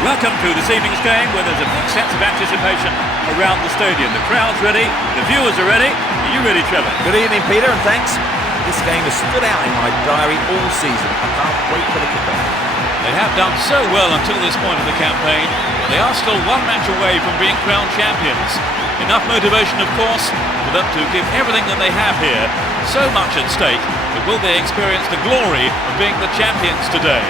Welcome to this evening's game where there's a big sense of anticipation around the stadium. The crowd's ready, the viewers are ready. Are you ready, Trevor? Good evening, Peter, and thanks. This game has stood out in my diary all season. I can't wait for the kickoff. They have done so well until this point of the campaign, but they are still one match away from being crowned champions. Enough motivation, of course, for them to give everything that they have here. So much at stake, but will they experience the glory of being the champions today?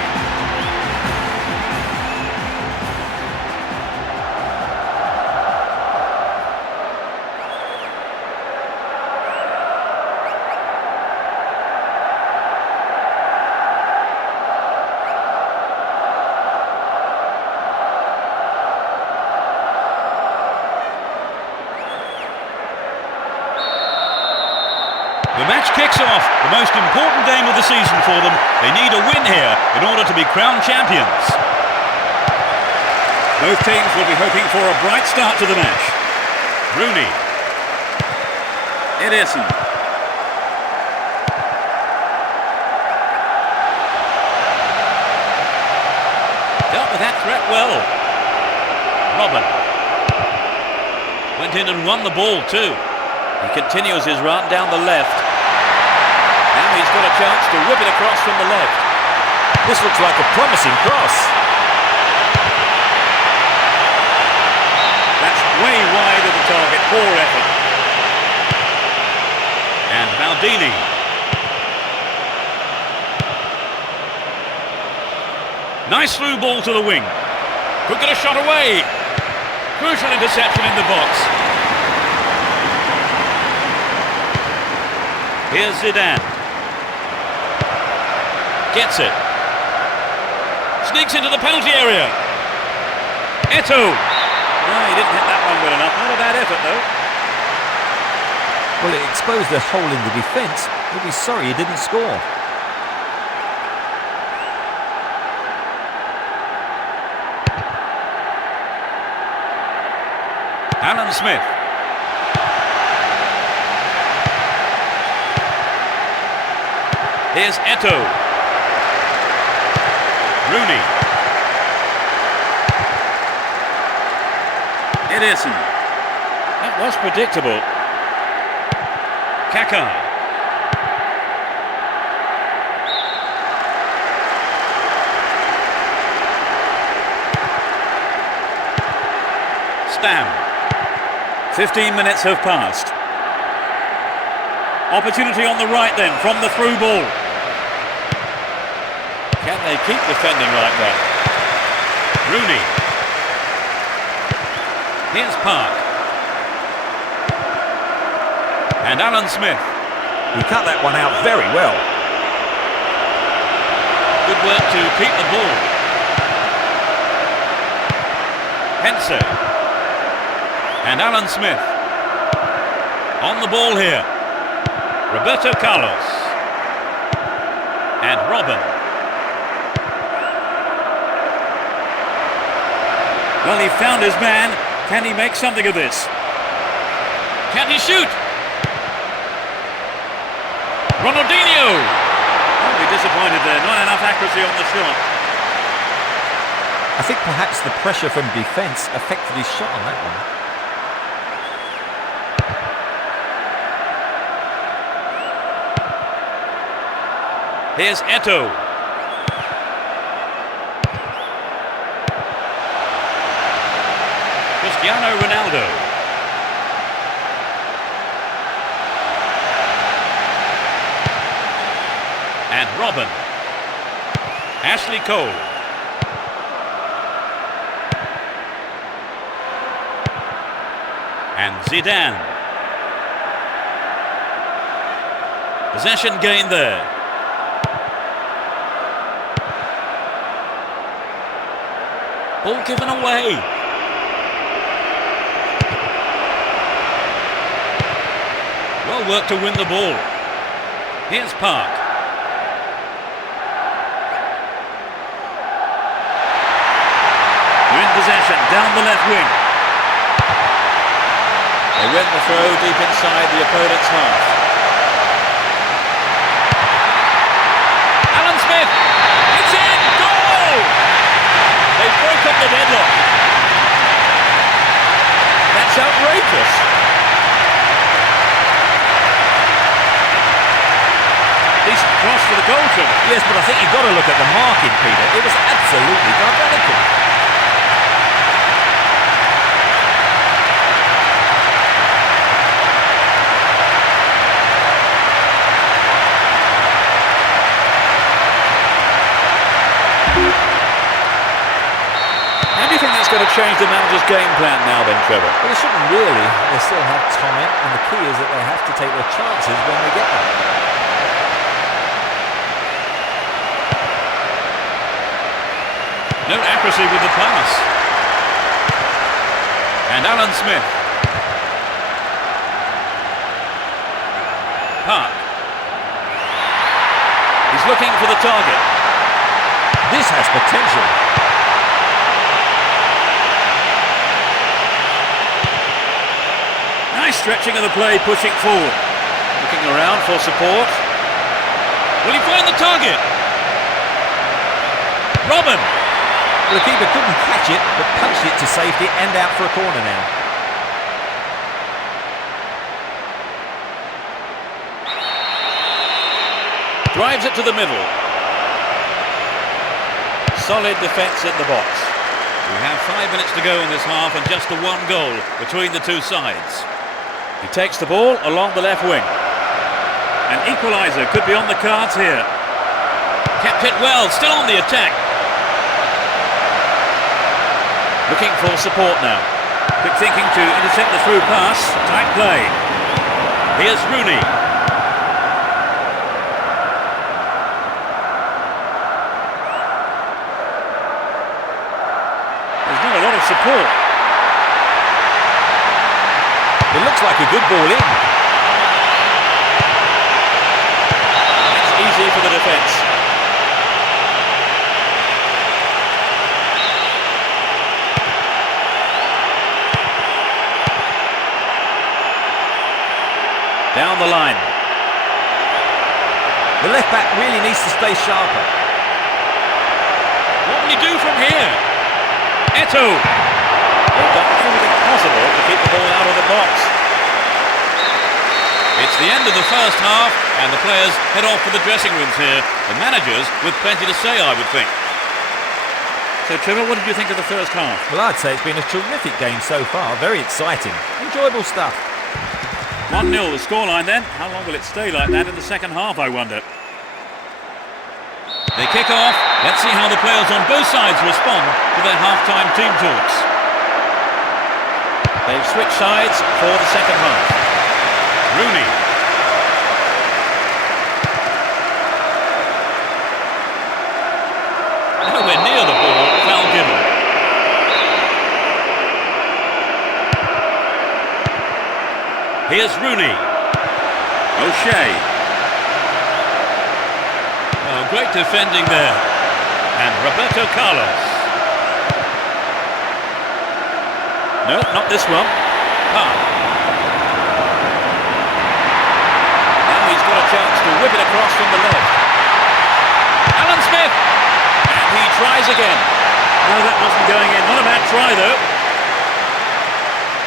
The match kicks off, the most important game of the season for them. They need a win here in order to be crowned champions. Both teams will be hoping for a bright start to the match. Rooney. Ederson. Dealt with that threat well. Robin. Went in and won the ball too. He continues his run down the left. Now he's got a chance to whip it across from the left. This looks like a promising cross. That's way wide of the target. Poor effort. And Maldini. Nice through ball to the wing. Could get a shot away. Crucial interception in the box. Here's Zidane. Gets it. Sneaks into the penalty area. Eto'o. No, he didn't hit that one well enough. Not a bad effort, though. Well, it exposed a hole in the defence. He'll be sorry he didn't score. Alan Smith. Here's Eto'o. Rooney. Ederson. That was predictable. Kaká. Stam. 15 minutes have passed. Opportunity on the right then from the through ball. Can they keep defending like that? Rooney. Here's Park. And Alan Smith. He cut that one out very well. Good work to keep the ball. Hense. And Alan Smith. On the ball here. Roberto Carlos. And Robin. Well, he found his man. Can he make something of this? Can he shoot? Ronaldinho! I'll be disappointed there. Not enough accuracy on the shot. I think perhaps the pressure from defence affected his shot on that one. Here's Eto'o. Cristiano Ronaldo. And Robin. Ashley Cole. And Zidane. Possession gained there. Ball given away. Well worked to win the ball. Here's Park. They're in possession, down the left wing. They win the throw deep inside the opponent's half. Alan Smith, it's in, goal! They've broken the deadlock. fortuitous. Decent cross for the goalkeeper. Yes, but I think you've got to look at the marking, Peter. It was absolutely diabolical. How do you think that's going to change the manager's game plan now then, Trevor? Well, they shouldn't really. They still have time, and the key is that they have to take their chances when they get them. No accuracy with the pass. And Alan Smith. Park. He's looking for the target. This has potential. Nice stretching of the play, pushing forward. Looking around for support. Will he find the target? Robin. The keeper couldn't catch it, but punched it to safety and out for a corner now. Drives it to the middle. Solid defence in the box. We have 5 minutes to go in this half and just the one goal between the two sides. He takes the ball along the left wing. An equaliser could be on the cards here. Kept it well, still on the attack. Looking for support now. Quick thinking to intercept the through pass. Tight play. Here's Rooney. There's not a lot of support. It looks like a good ball in. It's easy for the defence. Down the line. The left back really needs to stay sharper. What will he do from here? Eto'o. They've done everything possible to keep the ball out of the box. It's the end of the first half and the players head off for the dressing rooms here. The managers with plenty to say, I would think. So Trevor, what did you think of the first half? Well, I'd say it's been a terrific game so far. Very exciting. Enjoyable stuff. 1-0 the scoreline then. How long will it stay like that in the second half, I wonder? They kick off. Let's see how the players on both sides respond to their half-time team talks. They've switched sides for the second half. Rooney. Nowhere near the ball, foul given. Here's Rooney. O'Shea. Oh, great defending there. And Roberto Carlos. No, not this one. Park. Now he's got a chance to whip it across from the left. Alan Smith. And he tries again. No, that wasn't going in. Not a bad try, though.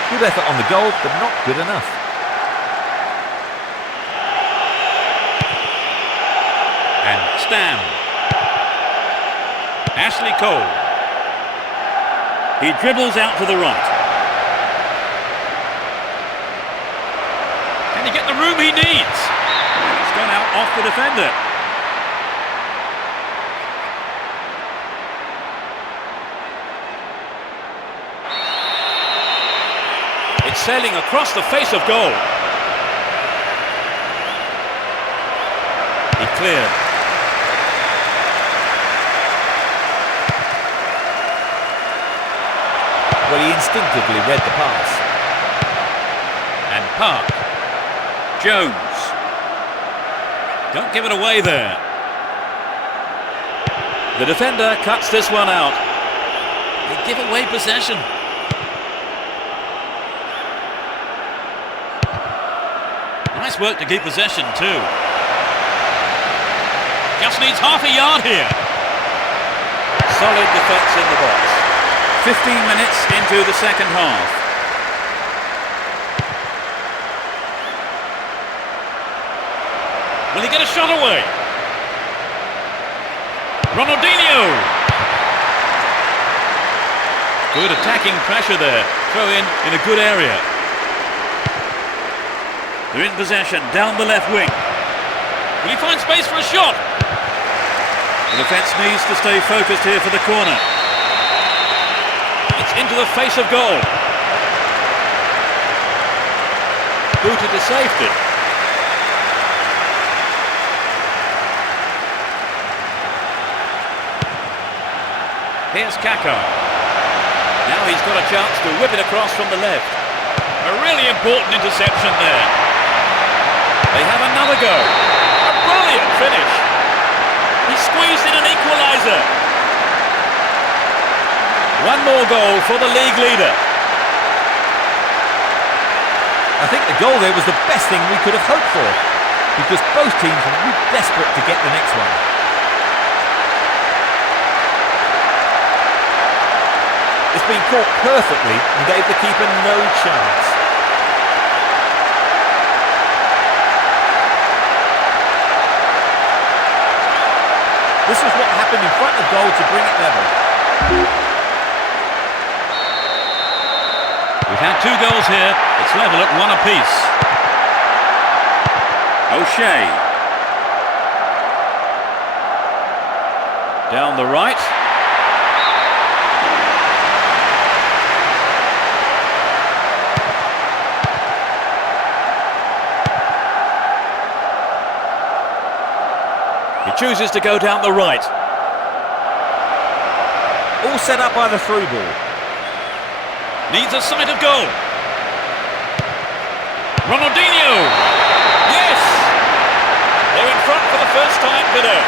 Good effort on the goal, but not good enough. And Stam. Ashley Cole. He dribbles out to the right. Can he get the room he needs? And it's gone out off the defender. It's sailing across the face of goal. He cleared. Well, he instinctively read the pass. And Park. Jones. Don't give it away there. The defender cuts this one out. They give away possession. Nice work to keep possession too. Just needs half a yard here. Solid defence in the box. 15 minutes into the second half. Will he get a shot away? Ronaldinho! Good attacking pressure there. Throw in a good area. They're in possession, down the left wing. Will he find space for a shot? The defence needs to stay focused here for the corner. It's into the face of goal. Booted to safety. Here's Kaka. Now he's got a chance to whip it across from the left. A really important interception there. They have another go. A brilliant finish. He squeezed in an equaliser. One more goal for the league leader. I think the goal there was the best thing we could have hoped for, because both teams were desperate to get the next one. It's been caught perfectly and gave the keeper no chance. This was what happened in front of goal to bring it level. We've had 2 goals here. It's level at 1 apiece. O'Shea. Down the right. He chooses to go down the right. All set up by the through ball. Needs a sight of goal. Ronaldinho! Yes! They're in front for the first time today.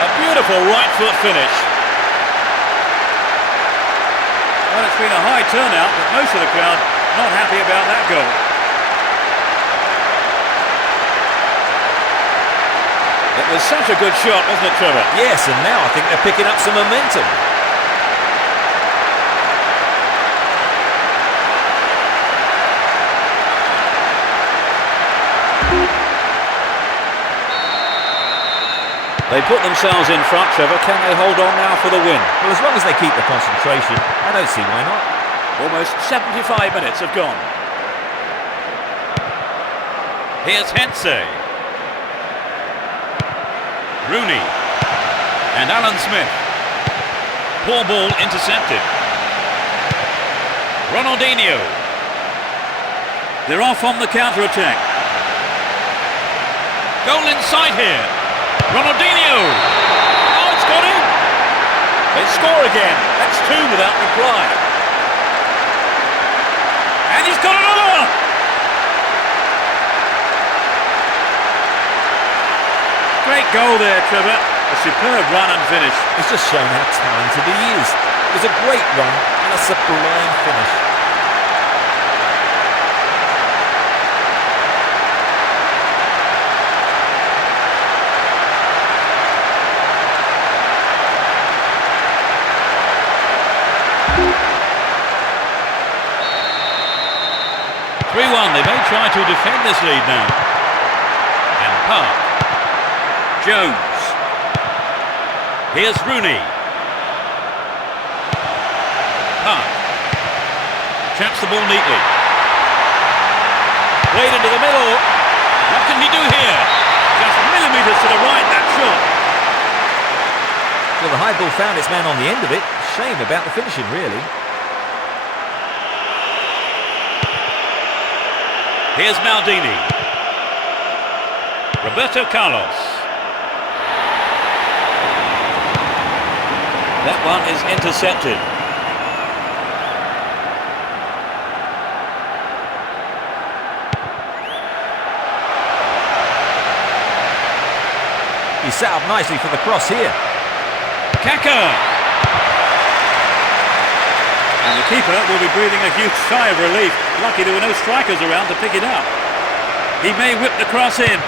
A beautiful right foot finish. Well, it's been a high turnout, but most of the crowd not happy about that goal. It was such a good shot, wasn't it, Trevor? Yes, and now I think they're picking up some momentum. They put themselves in front, Trevor. Can they hold on now for the win? Well, as long as they keep the concentration, I don't see why not. Almost 75 minutes have gone. Here's Hensey. Rooney. And Alan Smith. Poor ball intercepted. Ronaldinho. They're off on the counter-attack. Goal inside here. Ronaldinho! Oh, it's got him! They score again. That's 2 without reply. And he's got another one! Great goal there, Trevor. A superb run and finish. It's just shown how talented he is. It was a great run and a sublime finish. 3-1, they may try to defend this lead now. And Park. Jones. Here's Rooney. Park. Traps the ball neatly. Played into the middle. What can he do here? Just millimetres to the right, that shot. Well, the high ball found its man on the end of it. Shame about the finishing, really. Here's Maldini. Roberto Carlos. That one is intercepted. He's set up nicely for the cross here. Kaka! And the keeper will be breathing a huge sigh of relief. Lucky there were no strikers around to pick it up. He may whip the cross in.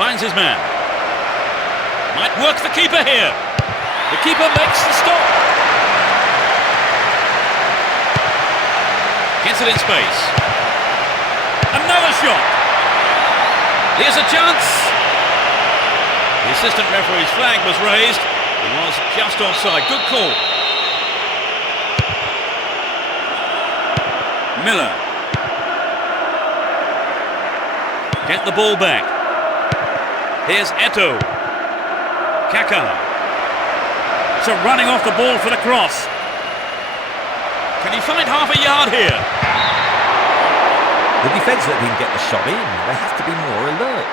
Finds his man. Might work the keeper here. The keeper makes the stop. Gets it in space. Another shot. Here's a chance. The assistant referee's flag was raised. He was just offside. Good call. Miller. Get the ball back. Here's Eto'o. Kaka. So running off the ball for the cross. Can he find half a yard here? The defence let him get the shot in. They have to be more alert.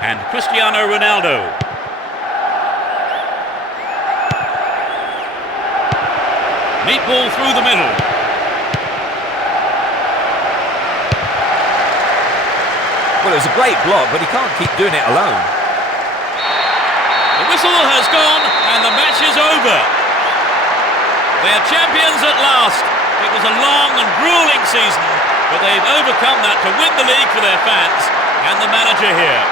And Cristiano Ronaldo. Neat ball through the middle. Well, it was a great block, but he can't keep doing it alone. The whistle has gone and the match is over. They are champions at last. It was a long and gruelling season, but they've overcome that to win the league for their fans and the manager here.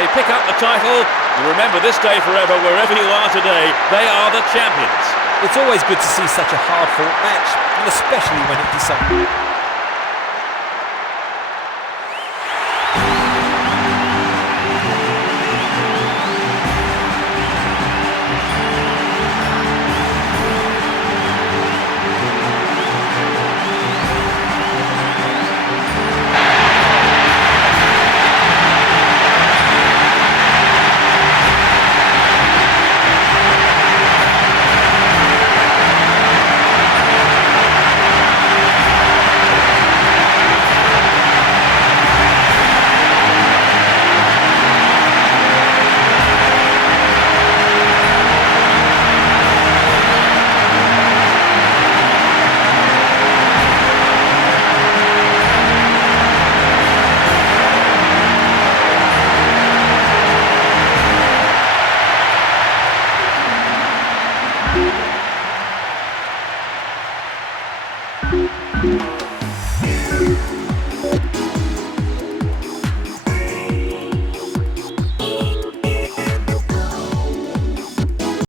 They pick up the title. You remember this day forever, wherever you are today. They are the champions. It's always good to see such a hard-fought match, and especially when it decides.